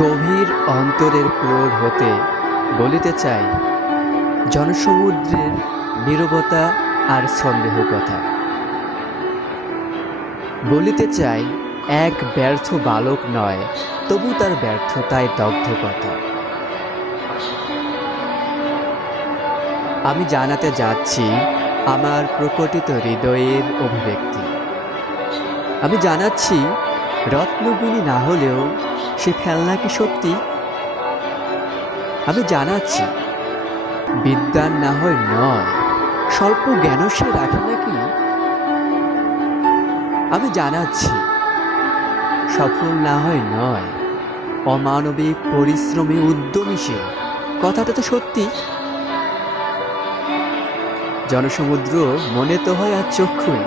গভীর অন্তরের কুয়োর হতে বলিতে চাই জনসমুদ্রের নীরবতা আর সন্দেহ কথা। বলিতে চাই এক ব্যর্থ বালক নয়, তবু তার ব্যর্থতায় দগ্ধ কথা। আমি জানাতে যাচ্ছি আমার প্রকটিত হৃদয়ের অভিব্যক্তি। আমি জানাচ্ছি রত্নগুণী না হলেও সে খেলনা কি সত্যি। আমি জানাচ্ছি বিদ্যান না হয় নয়, স্বল্প জ্ঞানও সে রাখে নাকি। আমি জানাচ্ছি সফল না হয় নয়, অমানবিক পরিশ্রমে উদ্যমী সে, কথাটা তো সত্যি। জনসমুদ্র মনে তো হয় আর চক্ষুই,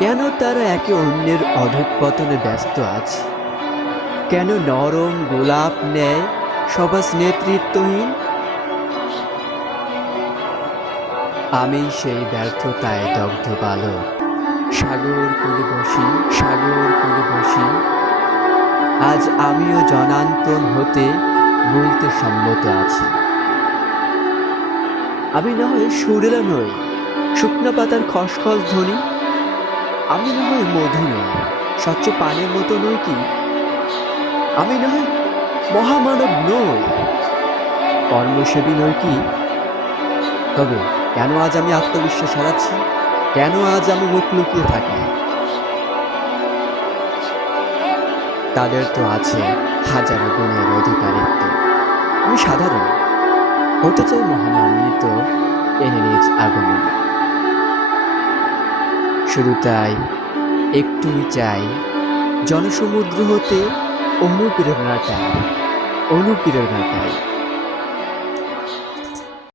কেন তারা একে অন্যের অধঃপতনে ব্যস্ত আছে? কেন নরম গোলাপ নেয় সবাস নেতৃত্বহীন? আমি সেই ব্যর্থতায় দগ্ধ বালক, সাগর কূলে বসি, সাগর কূলে বসি। আজ আমিও জনান্তন হতে বলতে সম্মত আছি। আমি না হয় সুরেলা নই, শুকনো পাতার খসখস ধ্বনি। আমি না হয় মধু নই, স্বচ্ছ পানির মতো নই কি। আমি না হয় মহামানব নই, কর্মসেবী নই কি। তবে কেন আজ আমি আত্মবিশ্বাস হারাচ্ছি? কেন আজ আমি মুখ লুকিয়ে থাকি? তাদের তো আছে হাজারো গুণের অধিকারিত্ব। আমি সাধারণ, হতে চাই মহামান্বিত এনে নিজ আগমন। শুধু তাই, একটুই চাই জনসমুদ্র হতে অনুপ্রেরণাটাই।